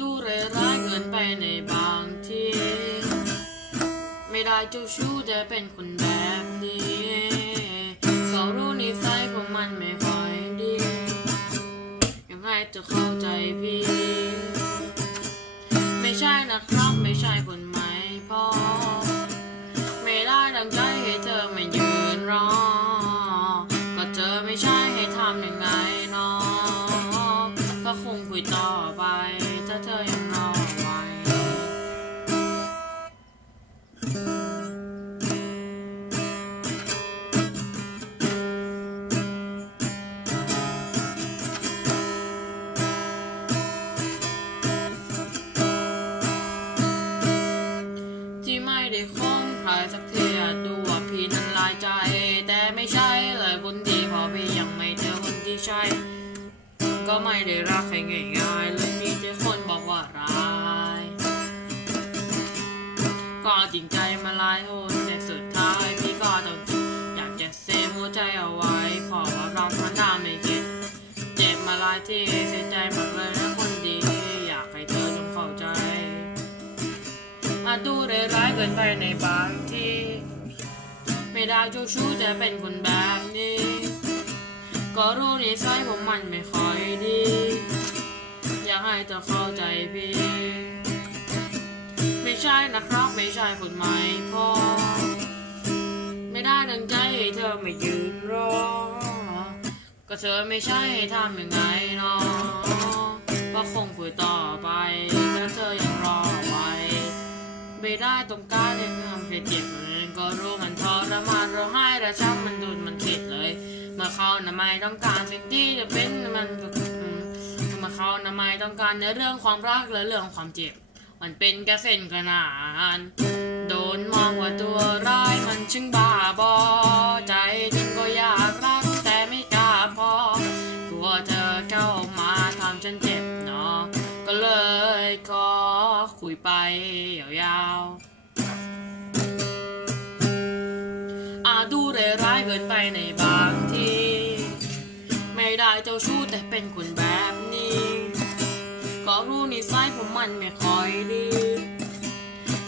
ดูเร้ร้ายเกินไปในบางทีไม่ได้เจ้าชู้แต่เป็นคนแบบนี้ก็รู้นิสัยของมันไม่ค่อยดี ยังไงจะเข้าใจพี่ ไม่ใช่นะครับไม่ใช่คนใหม่พอ ไม่ได้ดังใจให้เธอไม่ยืนรอ ก็เธอไม่ใช่ให้ทำยังไงเนาะก็คงคุยต่อไป ก็ไม่ได้รักใครง่ายๆเลยมีแต่คนบอกว่าร้าย ก็จริงใจมาหลายโอนแต่สุดท้ายพี่ก็ต้องอยากจะเซฟหัวใจเอาไว้เพราะว่ารักมันน่าไม่คิดเจ็บมาหลายที่เสียใจมากเลยนะคนดี อยากให้เธอจงเข้าใจอาจดูได้ร้ายเกินไปในบางทีไม่ได้เจ้าชู้แต่เป็นคนแบบนี้ ก็รู้นิสัยผมมันไม่ค่อย อยากให้เธอเข้าใจพี่ ไม่ใช่นะครับ ไม่ใช่คนใหม่พอไม่ได้ดังใจให้เธอไม่ยืนรอ ก็เธอไม่ใช่ให้ทำยังไงเนาะก็คงคุยต่อไปถ้าเธอยังรอไว้ไม่ได้ตรงกลารยังทำเพจเจ็บมันก็รู้มันทรมานเราให้ระชับมันดุนมันเข็ดเลย เมื่อเขาน่ะไม่ต้องการสิ่งที่จะเป็นมันก็ มเมื่อเขานะไม่ต้องการในเรื่องความรักและเรื่องความเจ็บ มันเป็นแค่เส้นขนาน โดนมองว่าตัวร้ายมันช่างบ้าบอใจจริงก็อยากรักแต่ไม่กล้าพอกลัวเธอเข้ามาทำฉันเจ็บเนาะก็เลยขอคุยไปยาวๆอาดูได้ร้ายเกินไปในบางที ไม่ได้เจ้าชู้แต่เป็นคนบ ก็รู้นิสัยผมมันไม่ค่อยดี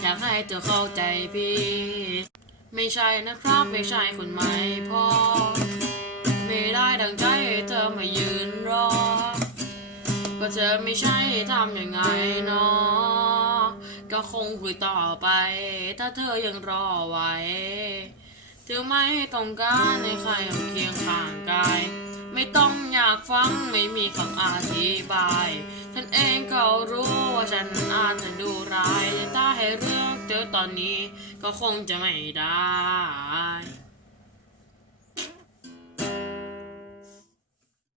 อยากให้เธอเข้าใจพี่ ไม่ใช่นะครับ ไม่ใช่คนใหม่พอ ไม่ได้ดังใจให้เธอมายืนรอก็เธอไม่ใช่ทำยังไงเนาะก็คงคุยต่อไป ถ้าเธอยังรอไว้เธอไม่ต้องการให้ใครเคียงข้างกาย ไม่ต้องอยากฟังไม่มีคำอธิบาย รู้ว่าฉันอาจจะดูร้ายแต่ถ้าให้เรื่องเจอตอนนี้ ก็คงจะไม่ได้